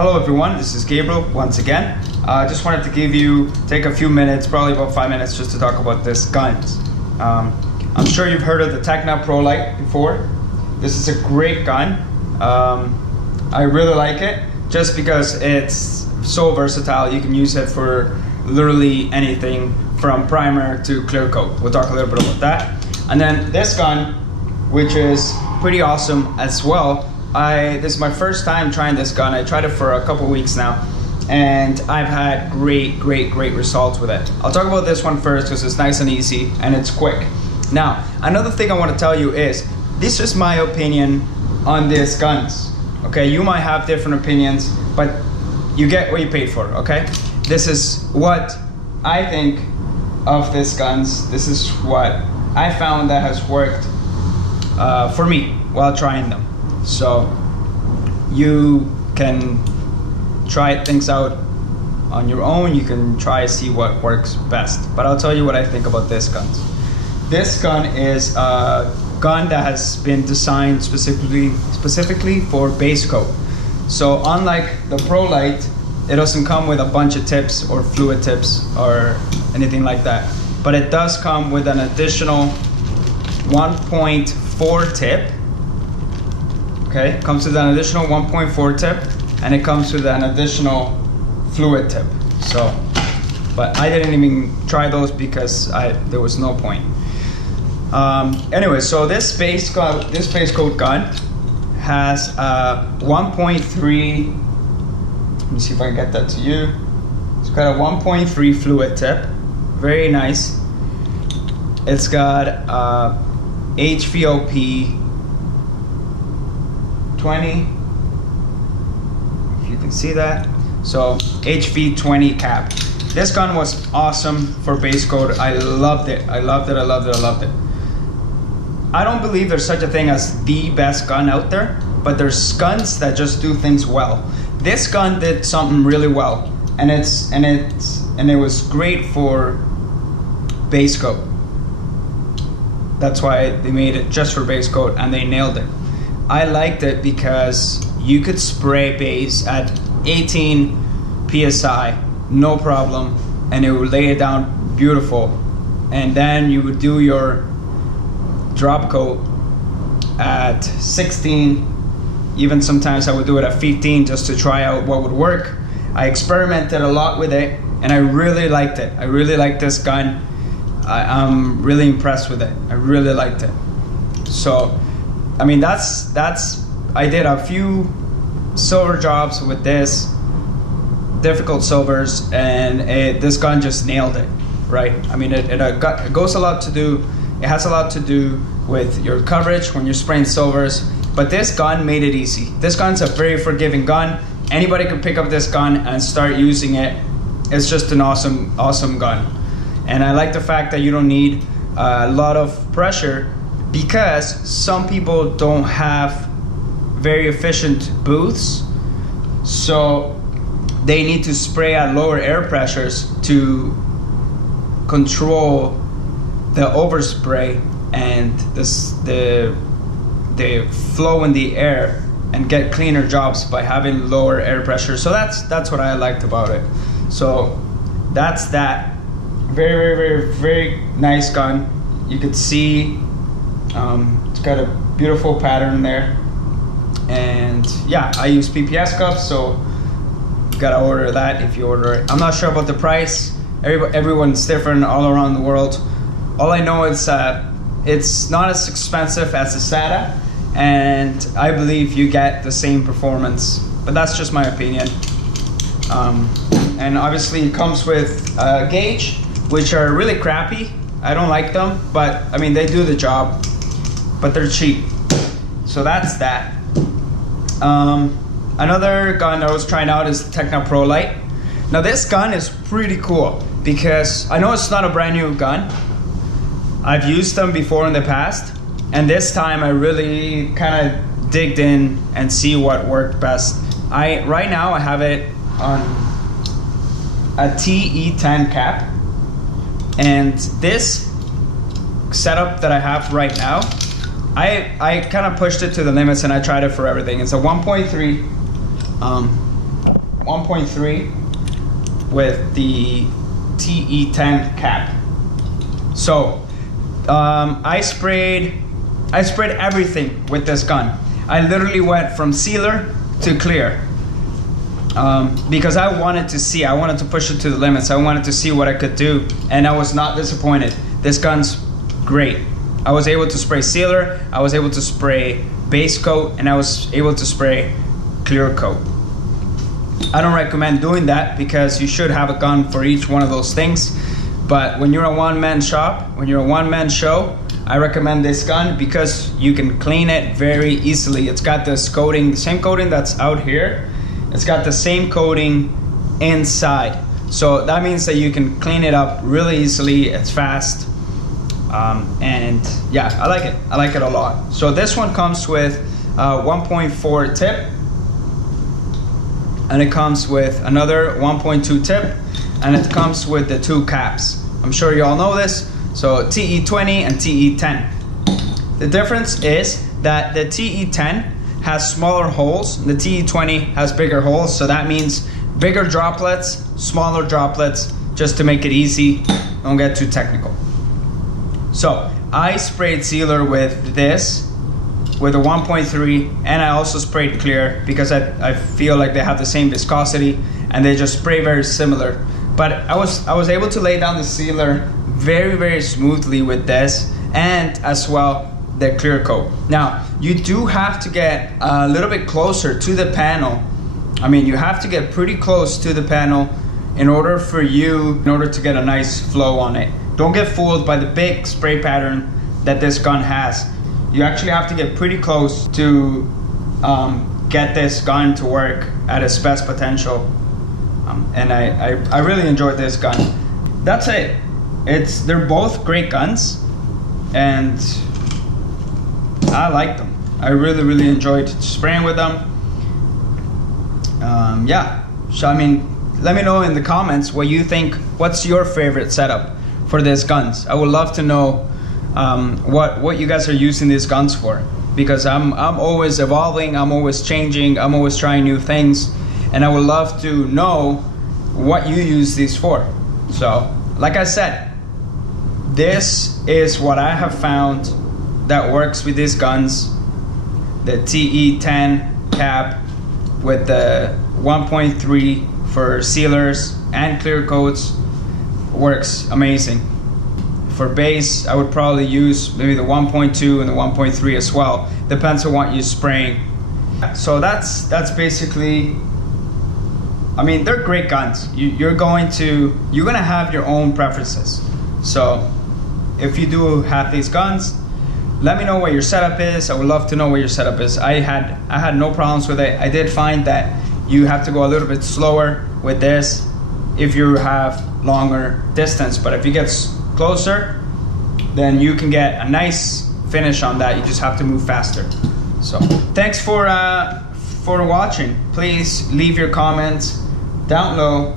Hello everyone, this is Gabriel once again. I just wanted to take a few minutes, probably about 5 minutes, just to talk about this guns. I'm sure you've heard of the Tekna Prolite before. This is a great gun. I really like it just because it's so versatile. You can use it for literally anything from primer to clear coat. We'll talk a little bit about that. And then this gun, which is pretty awesome as well. This is my first time trying this gun. I tried it for a couple weeks now, and I've had great results with it. I'll talk about this one first because it's nice and easy and it's quick. Now, another thing I want to tell you is, this is my opinion on these guns. Okay, you might have different opinions, but you get what you paid for, okay? This is what I think of these guns. This is what I found that has worked for me while trying them. So you can try things out on your own. You can try to see what works best. But I'll tell you what I think about this gun. This gun is a gun that has been designed specifically for base coat. So unlike the Prolite, it doesn't come with a bunch of tips or fluid tips or anything like that. But it does come with an additional 1.4 tip. Okay, it comes with an additional 1.4 tip, and it comes with an additional fluid tip. So, but I didn't even try those because there was no point. Anyway, so this base coat gun has a 1.3. Let me see if I can get that to you. It's got a 1.3 fluid tip, very nice. It's got HVOP 20, if you can see that. So HV20 cap. This gun was awesome for base coat. I loved it. I loved it. I don't believe there's such a thing as the best gun out there, but there's guns that just do things well. This gun did something really well, and it was great for base coat. That's why they made it just for base coat, and they nailed it. I liked it because you could spray base at 18 psi, no problem, and it would lay it down beautiful. And then you would do your drop coat at 16. Even sometimes I would do it at 15 just to try out what would work. I experimented a lot with it, and I really liked it. I really liked this gun. I'm really impressed with it. I really liked it. So, I mean, I did a few silver jobs with this, difficult silvers, and this gun just nailed it, it has a lot to do with your coverage when you're spraying silvers, but this gun made it easy. This gun's a very forgiving gun. Anybody can pick up this gun and start using it. It's just an awesome gun. And I like the fact that you don't need a lot of pressure, because some people don't have very efficient booths, so they need to spray at lower air pressures to control the overspray and the flow in the air, and get cleaner jobs by having lower air pressure. So that's what I liked about it. So that's that. Very nice gun. You could see it's got a beautiful pattern there, and yeah, I use PPS cups, so you gotta order that if you order it. I'm not sure about the price. Everyone's different all around the world. All I know is it's not as expensive as the SATA, and I believe you get the same performance, but that's just my opinion. And obviously it comes with a gauge, which are really crappy. I don't like them, but I mean, they do the job, but they're cheap. So that's that. Another gun I was trying out is the Tekna Prolite. Now this gun is pretty cool because I know it's not a brand new gun. I've used them before in the past, and this time I really kind of digged in and see what worked best. Right now I have it on a TE10 cap. And this setup that I have right now, I kind of pushed it to the limits, and I tried it for everything. It's a 1.3 1.3 with the TE10 cap. So I sprayed everything with this gun. I literally went from sealer to clear because I wanted to push it to the limits. I wanted to see what I could do, and I was not disappointed. This gun's great. I was able to spray sealer, I was able to spray base coat, and I was able to spray clear coat. I don't recommend doing that because you should have a gun for each one of those things. But when you're a one-man shop, when you're a one-man show, I recommend this gun because you can clean it very easily. It's got this coating, the same coating that's out here. It's got the same coating inside. So that means that you can clean it up really easily. It's fast. And yeah, I like it. I like it a lot. So this one comes with 1.4 tip. And it comes with another 1.2 tip. And it comes with the 2 caps. I'm sure you all know this. So TE20 and TE10. The difference is that the TE10 has smaller holes, the TE20 has bigger holes, so that means bigger droplets, smaller droplets, just to make it easy, don't get too technical. So I sprayed sealer with this, with a 1.3, and I also sprayed clear because I feel like they have the same viscosity and they just spray very similar. But I was able to lay down the sealer very, very smoothly with this, and as well the clear coat. Now you do have to get a little bit closer to the panel. I mean, you have to get pretty close to the panel in order to get a nice flow on it. Don't get fooled by the big spray pattern that this gun has. You actually have to get pretty close to get this gun to work at its best potential. And I really enjoyed this gun. That's it. They're both great guns, and I like them. I really, really enjoyed spraying with them. Yeah, so I mean, let me know in the comments what you think. What's your favorite setup for these guns? I would love to know what you guys are using these guns for, because I'm always evolving, I'm always changing, I'm always trying new things, and I would love to know what you use these for. So, like I said, this is what I have found that works with these guns. The TE10 cap with the 1.3 for sealers and clear coats works amazing. For base, I would probably use maybe the 1.2 and the 1.3 as well. Depends on what you're spraying. So that's basically, I mean, they're great guns. You're gonna have your own preferences. So if you do have these guns, let me know what your setup is. I would love to know what your setup is. I had no problems with it. I did find that you have to go a little bit slower with this if you have longer distance, but if you get closer, then you can get a nice finish on that. You just have to move faster. So thanks for watching. Please leave your comments down low,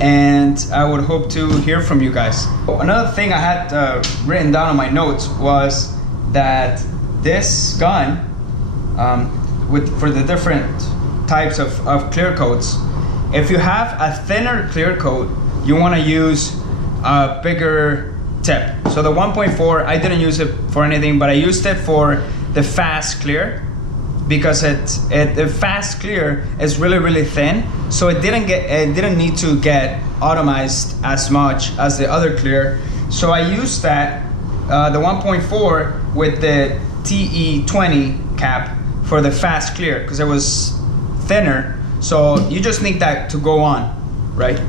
and I would hope to hear from you guys. Another thing I had written down on my notes was that this gun, for the different types of clear coats, if you have a thinner clear coat, you want to use a bigger tip. So the 1.4, I didn't use it for anything, but I used it for the fast clear, because the fast clear is really, really thin, so it didn't need to get atomized as much as the other clear. So I used that the 1.4 with the TE20 cap for the fast clear, because it was thinner. So you just need that to go on, right?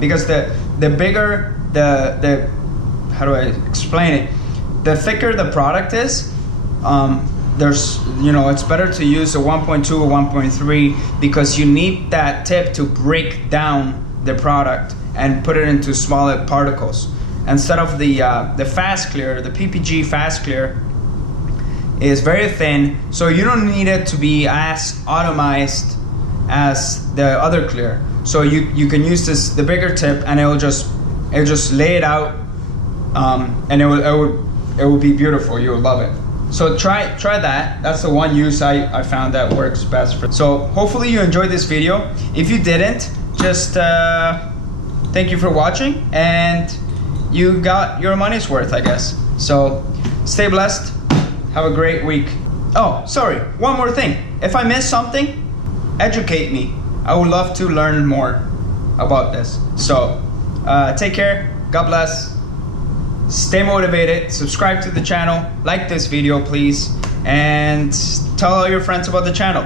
Because the bigger the how do I explain it? The thicker the product is, it's better to use a 1.2 or 1.3 because you need that tip to break down the product and put it into smaller particles. Instead of the fast clear, the PPG fast clear is very thin, so you don't need it to be as atomized as the other clear. So you can use the bigger tip, and it will just lay it out, and it will be beautiful. You will love it. So try that. That's the one use I found that works best for. So hopefully you enjoyed this video. If you didn't, just thank you for watching, and you got your money's worth, I guess. So stay blessed. Have a great week. Oh, sorry, one more thing. If I missed something, educate me. I would love to learn more about this. So take care. God bless. Stay motivated. Subscribe to the channel. Like this video, please. And tell all your friends about the channel.